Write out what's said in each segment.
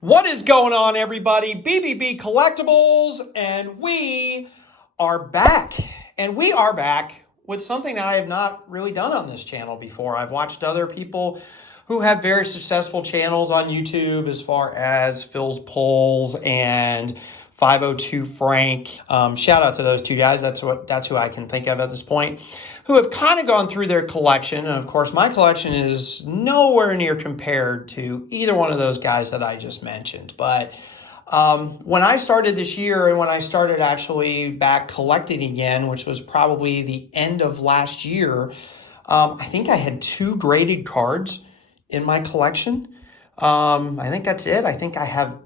What is going on, everybody? BBB Collectibles, and we are back. And we are back with something I have not really done on this channel before. I've watched other people who have very successful channels on YouTube, as far as Phil's Pulls and 502 Frank. Shout out to those two guys. That's who I can think of at this point, who have kind of gone through their collection. And of course, my collection is nowhere near compared to either one of those guys that I just mentioned. But when I started this year, and when I started actually back collecting again, which was probably the end of last year, I think I had 2 graded cards in my collection. I think that's it. I think I have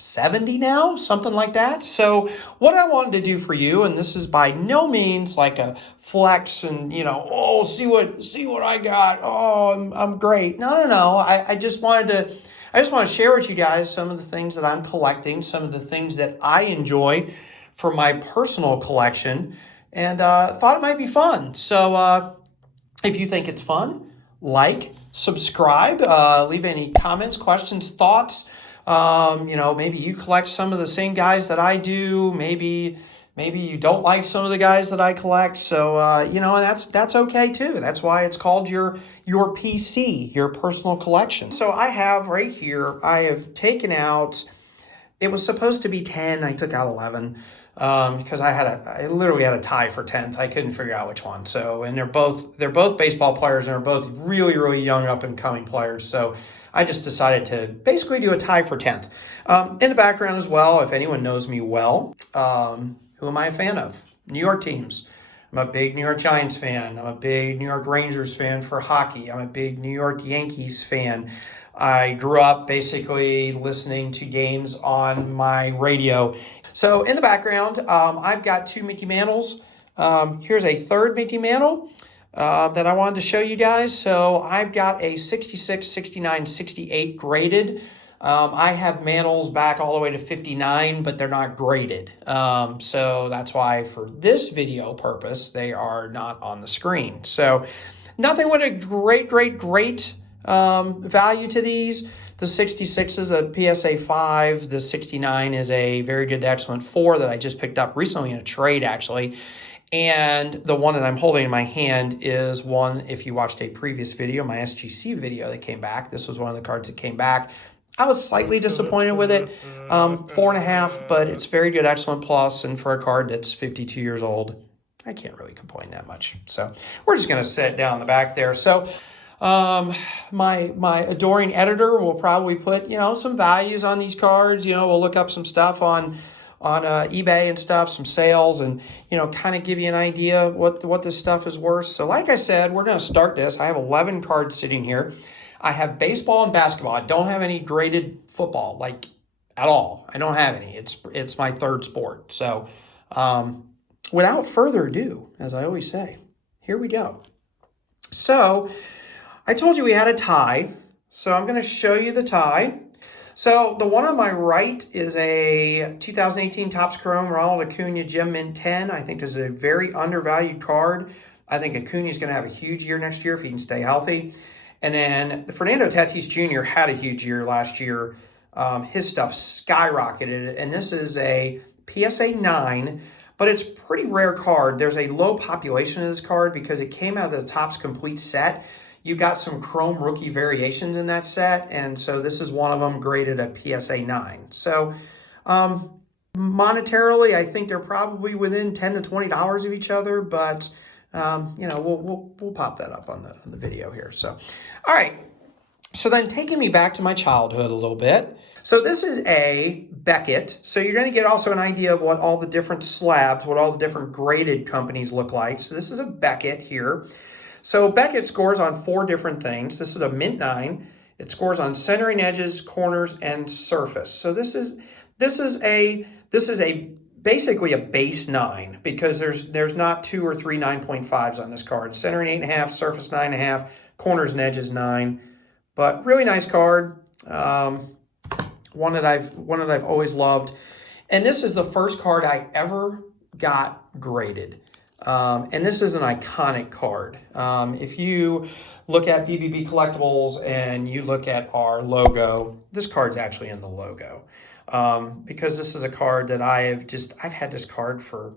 70 now, something like that. So what I wanted to do for you, and this is by no means like a flex and, oh, see what I got. Oh, I'm great. No. I just wanted to share with you guys some of the things that I'm collecting, some of the things that I enjoy for my personal collection, and thought it might be fun. So if you think it's fun, like, subscribe, leave any comments, questions, thoughts. Maybe you collect some of the same guys that I do. Maybe you don't like some of the guys that I collect. So, and that's okay too. That's why it's called your PC, your personal collection. So I have right here, I have taken out, it was supposed to be 10. I took out 11. Because I literally had a tie for 10th. I couldn't figure out which one. So, and they're both baseball players, and they're both really, really young up and coming players. So I just decided to basically do a tie for 10th. In the background as well, if anyone knows me well, who am I a fan of? New York teams. I'm a big New York Giants fan. I'm a big New York Rangers fan for hockey. I'm a big New York Yankees fan. I grew up basically listening to games on my radio. So in the background, I've got 2 Mickey Mantles. Here's a third Mickey Mantle that I wanted to show you guys. So I've got a 66, 69, 68 graded. I have mantles back all the way to 59, but they're not graded. So that's why for this video purpose, they are not on the screen. So nothing with a great value to these. The 66 is a PSA 5. The 69 is a very good to excellent 4 that I just picked up recently in a trade, actually. And the one that I'm holding in my hand is one, if you watched a previous video, my SGC video that came back, this was one of the cards that came back. I was slightly disappointed with it, 4.5, but it's very good, excellent plus, and for a card that's 52 years old, I can't really complain that much. So we're just going to set it down the back there. So my adoring editor will probably put, some values on these cards. We'll look up some stuff on eBay and stuff, some sales, and, kind of give you an idea what this stuff is worth. So like I said, we're going to start this. I have 11 cards sitting here. I have baseball and basketball. I don't have any graded football, like at all. I don't have any. It's my third sport. So without further ado, as I always say, here we go. So I told you we had a tie. So I'm going to show you the tie. So the one on my right is a 2018 Topps Chrome Ronald Acuna Gem Mint 10. I think this is a very undervalued card. I think Acuna is going to have a huge year next year if he can stay healthy. And then Fernando Tatis Jr. had a huge year last year. His stuff skyrocketed. And this is a PSA 9, but it's a pretty rare card. There's a low population of this card because it came out of the Topps Complete set. You got some Chrome rookie variations in that set, and so this is one of them graded a PSA 9. So monetarily, I think they're probably within $10 to $20 of each other, but we'll pop that up on the video here. So, all right. So then taking me back to my childhood a little bit. So this is a Beckett. So you're going to get also an idea of what all the different slabs, what all the different graded companies look like. So this is a Beckett here. So Beckett scores on 4 different things. This is a Mint 9. It scores on centering edges, corners, and surface. So this is basically a base 9 because there's not 2 or 3 9.5s on this card. Centering 8.5, surface 9.5, corners and edges 9. But really nice card. One that I've always loved. And this is the first card I ever got graded. And this is an iconic card. If you look at BBB Collectibles and you look at our logo, this card's actually in the logo. Because this is a card that I've had this card for,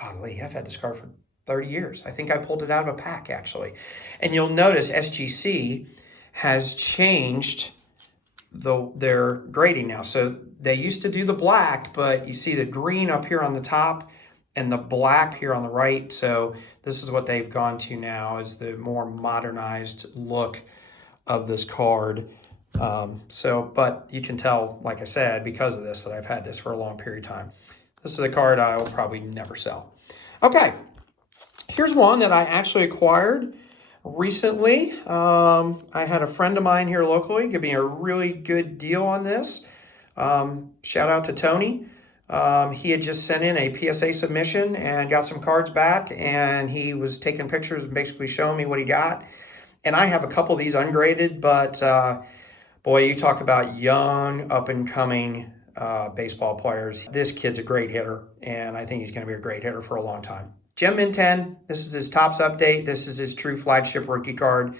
I've had this card for 30 years. I think I pulled it out of a pack, actually. And you'll notice SGC has changed their grading now. So they used to do the black, but you see the green up here on the top and the black here on the right. So this is what they've gone to now, is the more modernized look of this card. But you can tell, like I said, because of this, that I've had this for a long period of time. This is a card I will probably never sell. Okay, here's one that I actually acquired recently. I had a friend of mine here locally give me a really good deal on this. Shout out to Tony. He had just sent in a PSA submission and got some cards back, and he was taking pictures and basically showing me what he got. And I have a couple of these ungraded, but boy, you talk about young, up-and-coming baseball players. This kid's a great hitter, and I think he's going to be a great hitter for a long time. Gem Mint 10, this is his Topps update. This is his true flagship rookie card.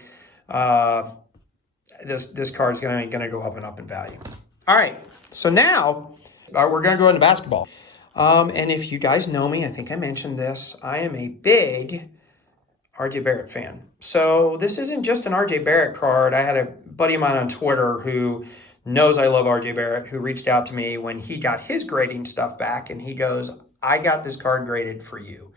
This card is going to go up and up in value. All right, so now we're going to go into basketball. And if you guys know me, I think I mentioned this, I am a big RJ Barrett fan. So this isn't just an RJ Barrett card. I had a buddy of mine on Twitter who knows I love RJ Barrett, who reached out to me when he got his grading stuff back, and he goes, I got this card graded for you.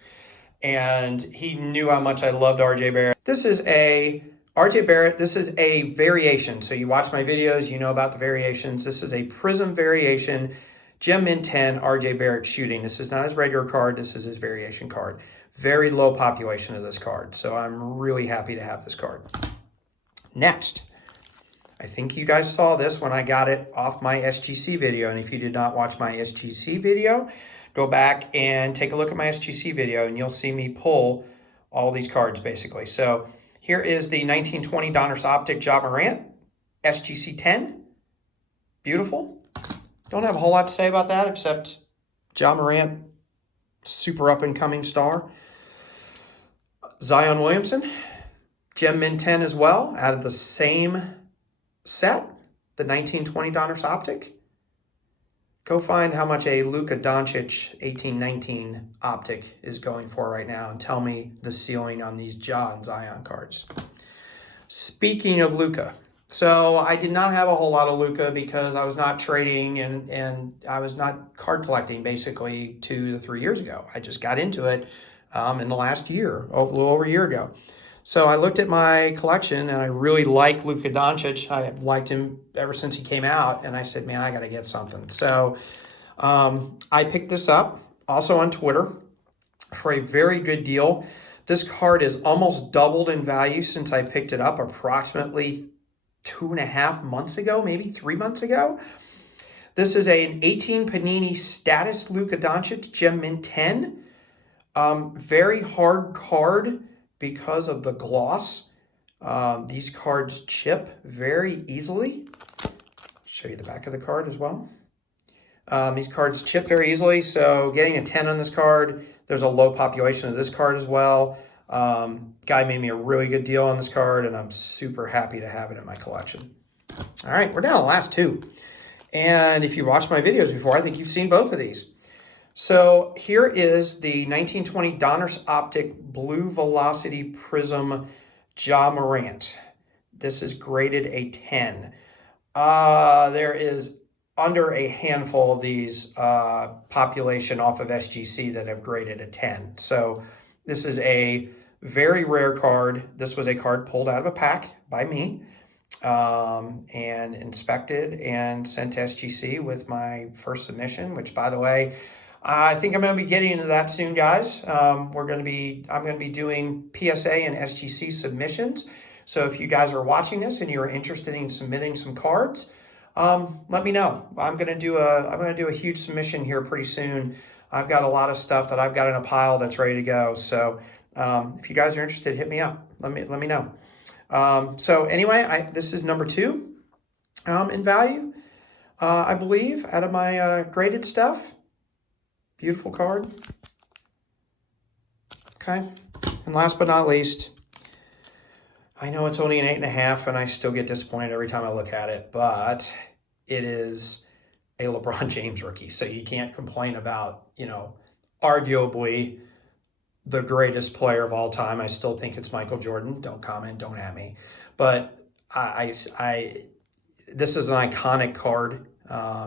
And he knew how much I loved RJ Barrett. This is a RJ Barrett. This is a variation. So you watch my videos, you know about the variations. This is a Prism variation, Gem Mint 10 RJ Barrett shooting. This is not his regular card. This is his variation card. Very low population of this card. So I'm really happy to have this card. Next, I think you guys saw this when I got it off my SGC video. And if you did not watch my SGC video, go back and take a look at my SGC video, and you'll see me pull all these cards, basically. So here is the 1920 Donruss Optic Ja Morant, SGC 10. Beautiful. Don't have a whole lot to say about that, except Ja Morant, super up-and-coming star. Zion Williamson, Gem Mint 10 as well, out of the same set, the 1920 Donruss Optic. Go find how much a Luka Doncic 1819 Optic is going for right now and tell me the ceiling on these Ja and Zion cards. Speaking of Luka, so I did not have a whole lot of Luka because I was not trading and I was not card collecting basically 2 to 3 years ago. I just got into it in the last year, a little over a year ago. So I looked at my collection and I really like Luka Doncic. I liked him ever since he came out, and I said, man, I got to get something. So I picked this up also on Twitter for a very good deal. This card is almost doubled in value since I picked it up approximately 2.5 months ago, maybe 3 months ago. This is an 18 Panini status Luka Doncic Gem Mint 10. Very hard card because of the gloss. These cards chip very easily. I'll show you the back of the card as well. These cards chip very easily, so getting a 10 on this card, there's a low population of this card as well. Guy made me a really good deal on this card, and I'm super happy to have it in my collection. All right, we're down to the last two. And if you watched my videos before, I think you've seen both of these. So here is the 1920 Donruss Optic Blue Velocity Prism Ja Morant. This is graded a 10. There is under a handful of these population off of SGC that have graded a 10. So this is a very rare card. This was a card pulled out of a pack by me and inspected and sent to SGC with my first submission, which, by the way, I think I'm going to be getting into that soon, guys. I'm going to be doing PSA and SGC submissions. So if you guys are watching this and you're interested in submitting some cards, let me know. I'm going to do a huge submission here pretty soon. I've got a lot of stuff that I've got in a pile that's ready to go. So if you guys are interested, hit me up. Let me know. So anyway, this is number 2 in value, I believe, out of my graded stuff. Beautiful card. Okay. And last but not least, I know it's only an 8.5, and I still get disappointed every time I look at it, but it is a LeBron James rookie. So you can't complain about, you know, arguably the greatest player of all time. I still think it's Michael Jordan. Don't comment, don't at me. But this is an iconic card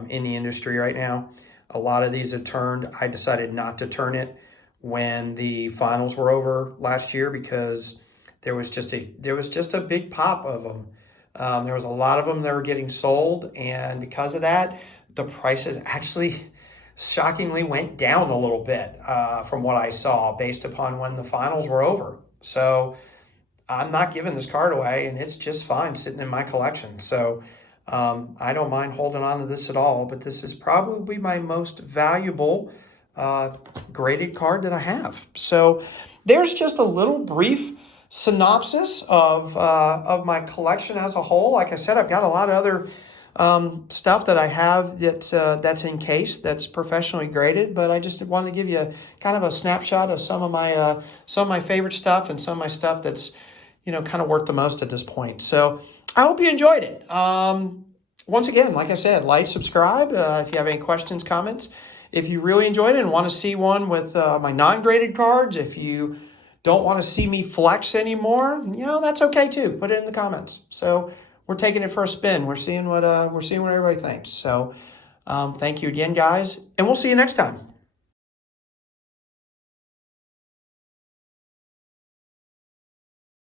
in the industry right now. A lot of these have turned. I decided not to turn it when the finals were over last year because there was just a big pop of them. There was a lot of them that were getting sold, and because of that, the prices actually shockingly went down a little bit from what I saw based upon when the finals were over. So I'm not giving this card away, and it's just fine sitting in my collection. So I don't mind holding on to this at all, but this is probably my most valuable graded card that I have. So there's just a little brief synopsis of my collection as a whole. Like I said, I've got a lot of other stuff that I have that's encased, that's professionally graded, but I just wanted to give you kind of a snapshot of some of my favorite stuff and some of my stuff that's, you know, kind of worth the most at this point. So I hope you enjoyed it. Once again, like I said, like, subscribe if you have any questions, comments. If you really enjoyed it and want to see one with my non-graded cards, if you don't want to see me flex anymore, you know, that's okay too. Put it in the comments. So we're taking it for a spin. We're seeing what everybody thinks. So thank you again, guys, and we'll see you next time.